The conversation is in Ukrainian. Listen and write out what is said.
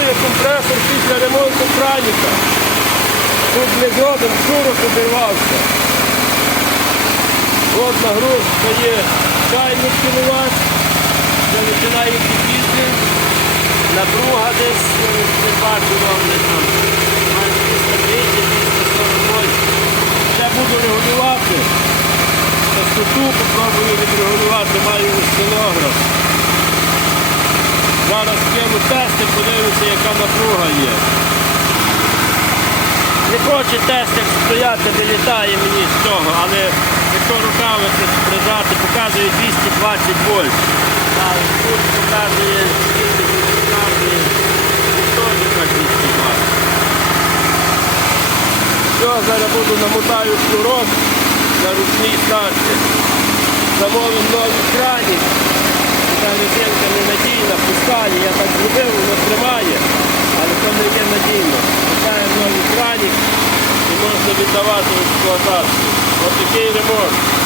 працює компресор після ремонту краніка. Тут не згодом шурок обірвався. От нагрузка є чайник кіловат, вже починає кипіти. Напруга десь, е, не бачу ровно там, має 330-340. Ще буду регулювати. Частоту попробую відрегулювати, Зараз кину тести, подивлюся, яка напруга є. Не хоче тестер стояти, вилітає мені з цього, але якщо руками це прижати, показує 220 вольт. А тут показує, скільки показує, так 220. Все, зараз буду намотаю шнурок на ручній старті. Замовив новий краник. Віддавати в експлуатацію. Ось такий ремонт.